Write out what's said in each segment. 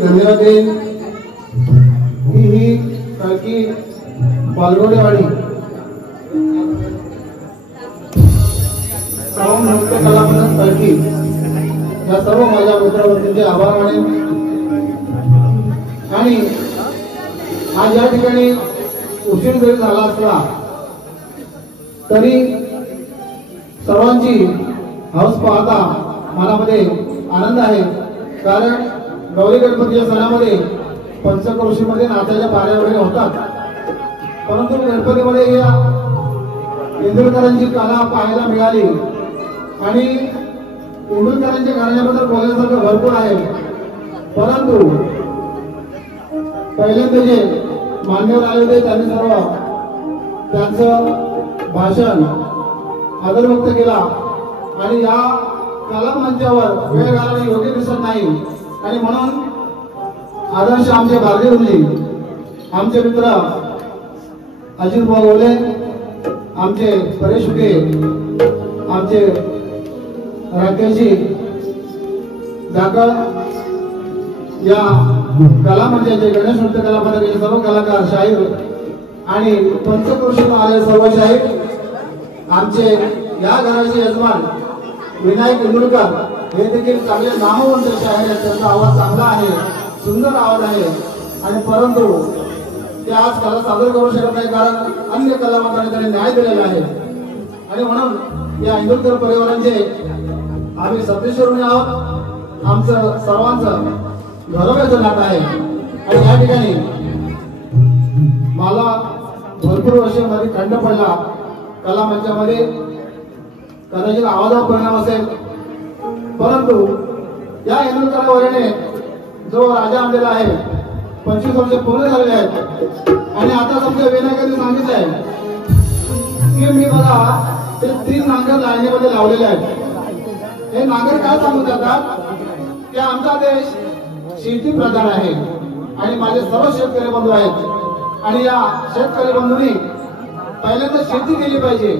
धन्यवाद देईन। ही काकी पालगोडेवाडी साऊंड नृत्य कलामंडळ काकी या सर्व माझ्या मित्रांचे आभार मानेन। आणि आज या ठिकाणी उशीर जरी झाला असला तरी सर्वांची हौस पाहता मनामध्ये आनंद आहे। कारण गौरी गणपतीच्या सणामध्ये पंचक्रोशीमध्ये नाचाच्या पाऱ्या वगैरे होतात, परंतु गणपतीमध्ये या इंदुरकरांची कला पाहायला मिळाली आणि इंदुरकरांच्या गाण्याबद्दल बोलण्यासारखं भरपूर आहे। परंतु पहिल्यांदा जे मान्यवर आले होते त्यांनी सर्व त्यांचं भाषण आदर व्यक्त केला आणि या कला मंचावर वेळ घालवणे योग्य दिसत नाही आणि म्हणून आदर्श आमचे भारतीय आमचे मित्र अजित भाऊ ओले, आमचे परेश हुके, आमचे राकेशजी जाकर या कला मंचाचे गणेश नृत्य कला मंडळाचे सर्व कलाकार शाहीर आणि पंचक्रोशीतून आलेले सर्व शाहीर, आमचे या घराचे यजमान विनायक इंदुरकर हे देखील चांगले नामवंत शाहीर आहेत। त्यांचा आवाज चांगला आहे, सुंदर आवाज आहे आणि परंतु ते आज कला सादर करू शकत नाही कारण अन्य कलावंतांनी त्यांनी न्याय दिलेला आहे। आणि म्हणून या इंदुरकर परिवारांचे आम्ही सदस्यऋणी आहोत। आमचं सर्वांचं घरोघरचं नातं आहे आणि या ठिकाणी मला भरपूर वर्षांमध्ये खंड पडला कला मंचामध्ये, कदाचित आवाजावर परिणाम असेल, परंतु या इंदुरकरांवरने जो राजा आणलेला आहे 25 वर्ष पूर्ण झालेले आहेत आणि आता समजा विनायकांनी सांगितलं आहे की मी बघा ते 3 नांगर लाईनीमध्ये लावलेले आहेत। हे नांगर काय सांगू जातात की आमचा देश शेती प्रधान आहे आणि माझे सर्व शेतकरी बंधू आहेत आणि या शेतकरी बंधूंनी पहिल्यांदा शेती केली पाहिजे।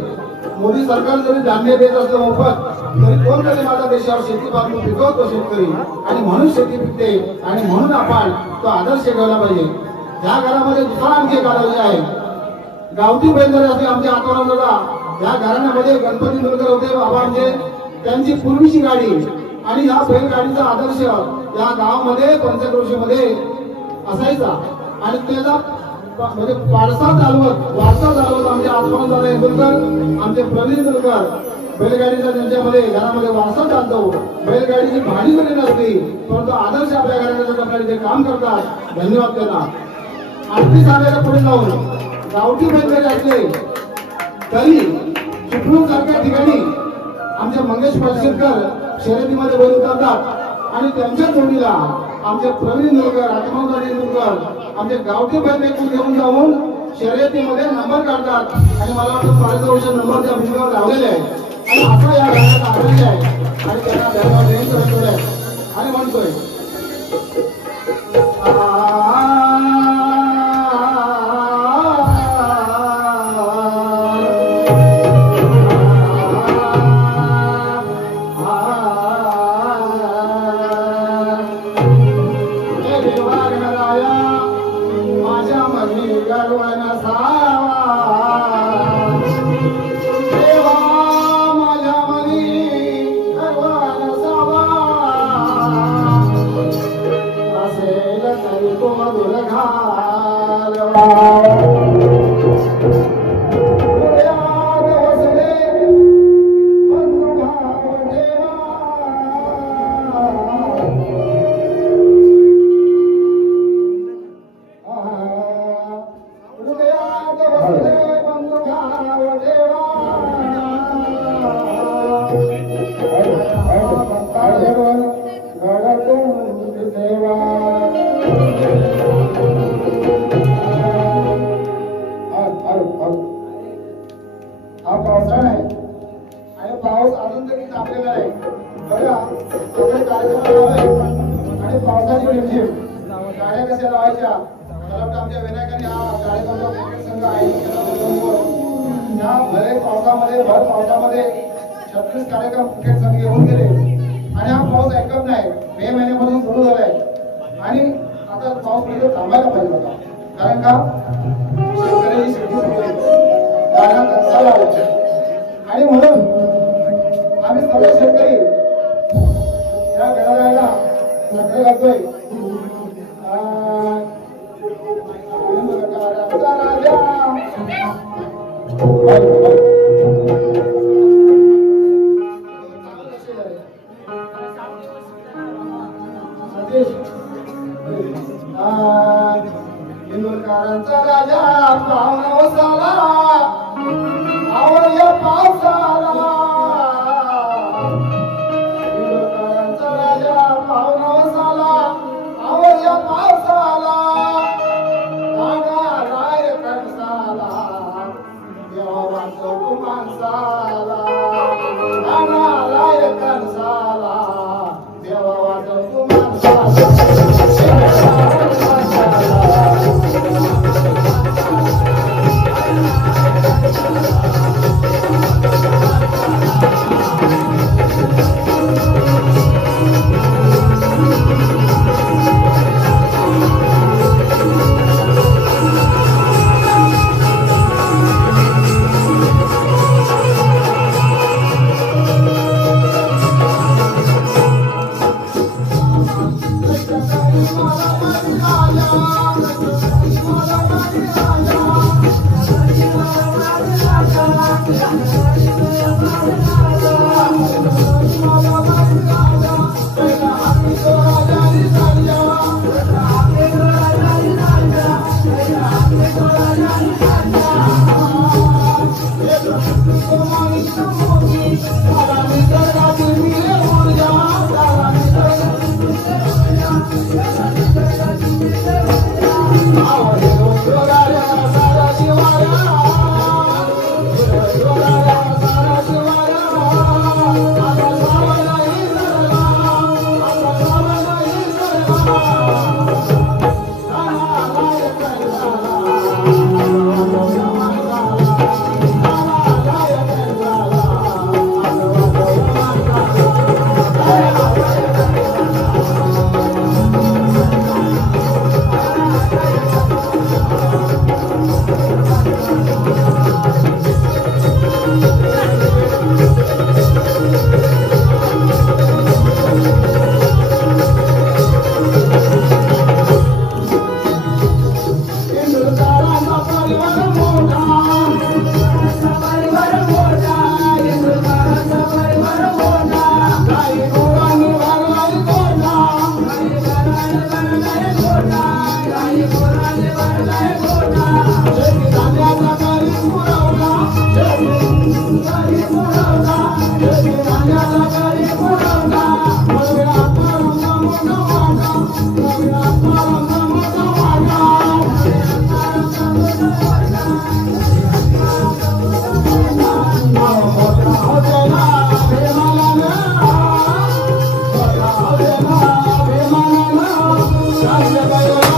मोदी सरकार जरी धान्य देत असलं मोफत तरी कोण कधी माझ्या देशावर शेती बांधून पिकवतो शेतकरी आणि म्हणून शेती पिकते आणि म्हणून आपण तो आदर्श ठेवला पाहिजे। या घरामध्ये दुसरा आणखी एक आदर्श आहे, गावठी बैल जरी असले आमच्या आठवडा दादा या घराण्यामध्ये गणपती इंदुरकर होते बाबा आमचे, त्यांची पूर्वीची गाडी आणि या बैलगाडीचा आदर्श या गावामध्ये पंचक्रोशीमध्ये असायचा आणि त्याचा म्हणजे वारसा चालवत आमचे आत्मा दादा इंदुरकर, आमचे प्रवीण इंदुरकर बैलगाडीचा त्यांच्यामध्ये घरामध्ये वारसा चालतो। बैलगाडीची भाडी जरी नसली परंतु आदर्श आपल्या घराण्याचं करणारे जे काम करतात, धन्यवाद त्यांना। आणखी सांगायला पुढे जाऊन गावठी बैलगाडी असले तरी चिपळूण सारख्या ठिकाणी आमचे मंगेश पालशेरकर शर्यतीमध्ये बैल उतरतात आणि त्यांच्या जोडीला आमचे प्रवीण इंदुरकर, आत्मादारी इंदुरकर आमचे गावठी बैल देखील घेऊन जाऊन शर्यतीमध्ये नंबर काढतात आणि मला वाटतं 5 नंबर त्या भिंतीवर लावलेले आहे आणि असं या घरात आलेले आहे आणि त्यांना धन्यवाद देण्याचं आहे आणि म्हणतोय कार्यक्रम क्रिकेट संघ येऊन गेले आणि हा पाऊस ऐकत नाही। मे महिन्यापासून सुरू झालाय आणि आता पाऊस म्हणजे थांबायला पाहिजे होता कारण का शेतकरी शेती गाड्या कंसाला आल्या आणि म्हणून आम्ही सगळे शेतकरी या घराला नजर घालतोय इंदुरकरांचा राजा पाहुणा वसाला आवडल्या पावसाला इंदुरकरांचा राजा पाहुणा वसाला आवडल्या पावसाला राय कंसाला देवा वाचवतो माणसाला राय कंसाला देवा वाचवतो माणसाला Bye.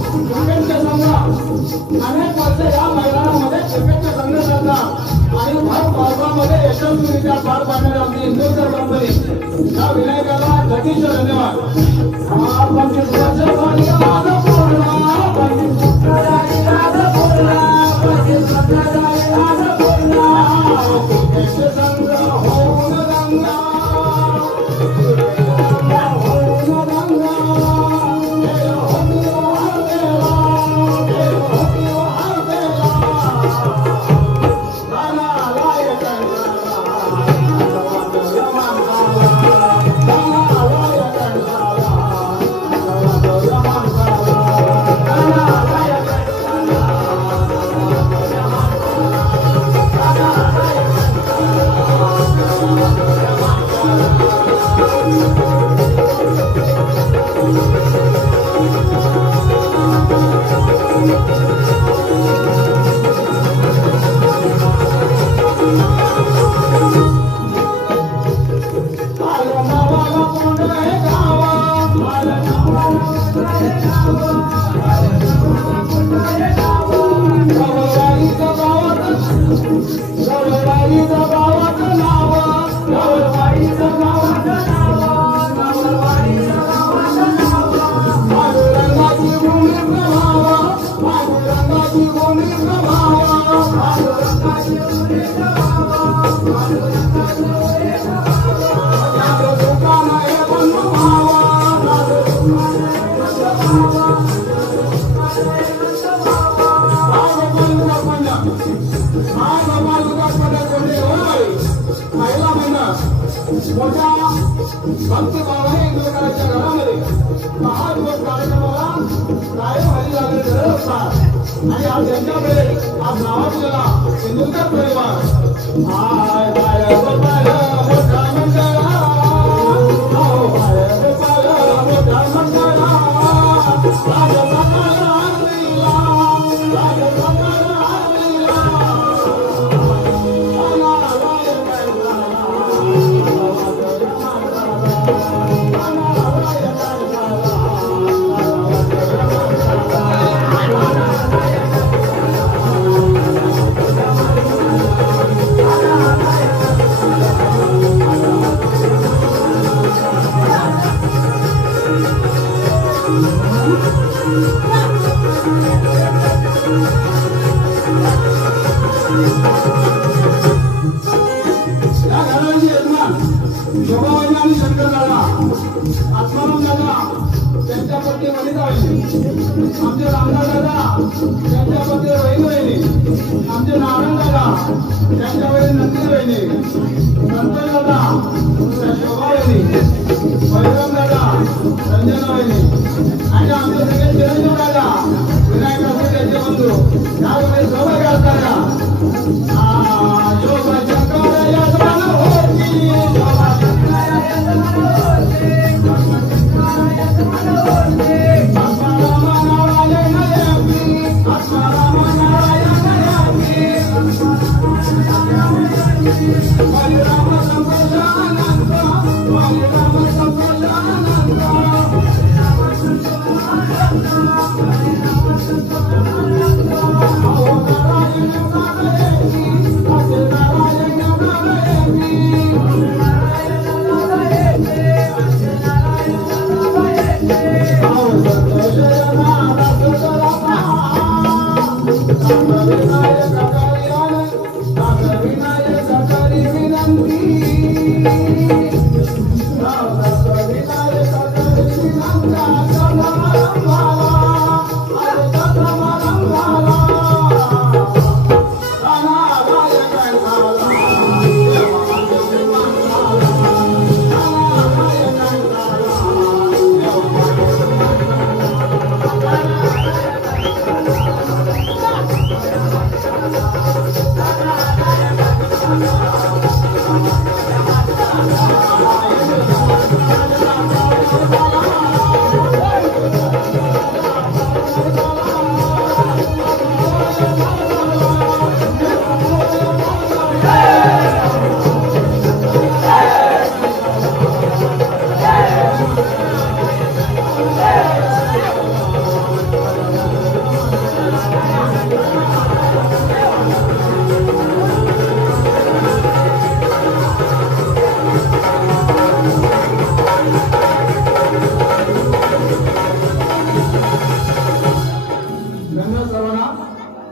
क्रिकेटचे संघ अनेक वर्ष या मैदानामध्ये क्रिकेटचे संघ चालतात आणि भारतामध्ये यशस्वीरित्या पार पाडणारी आमची इंदोरकर कंपनी या विनायकाला जगीचे धन्यवाद. 25 वर्ष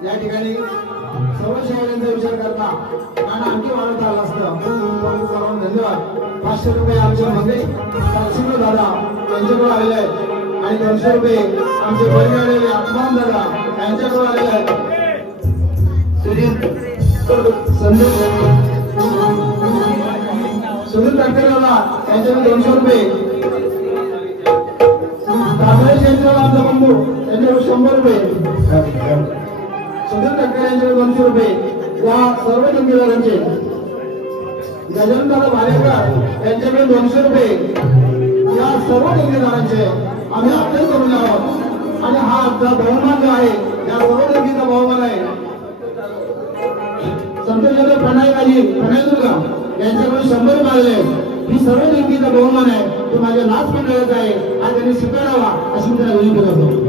या ठिकाणी सर्व शेतकऱ्यांचा विचार करता आणि आणखी वाढवता आला असतं. सर्वांना धन्यवाद. 500 रुपये आमच्या मंडळी लक्ष्मण दादा यांच्याकडे आलेले आहेत आणि 200 रुपये आमचे बहिणी आत्मान दादा यांच्याकडे आलेले आहेत. सुनील तटकरेवाला यांच्याकडे 200 रुपये. रामराज यांच्याकडे आमचा बंधू त्यांच्याकडे 100 रुपये. सुनील तटकरे यांच्याकडे 200 रुपये. या सर्व ठेकेदारांचे गजाननदादा भालेकर यांच्याकडे 200 रुपये. या सर्व ठेकेदारांचे आम्ही अभ्यास करून आहोत आणि हा आमचा बहुमान जो आहे या सर्व ठेकीचा बहुमान आहे. संतोष प्रणय दुर्गा यांच्याकडे 100 रुपये आलेले आहेत. ही सर्व ठेकीचा बहुमान आहे. तो माझ्या नाच मंडळाचा आहे. हा त्यांनी स्वीकारावा अशी मी त्याला विनंती करतो.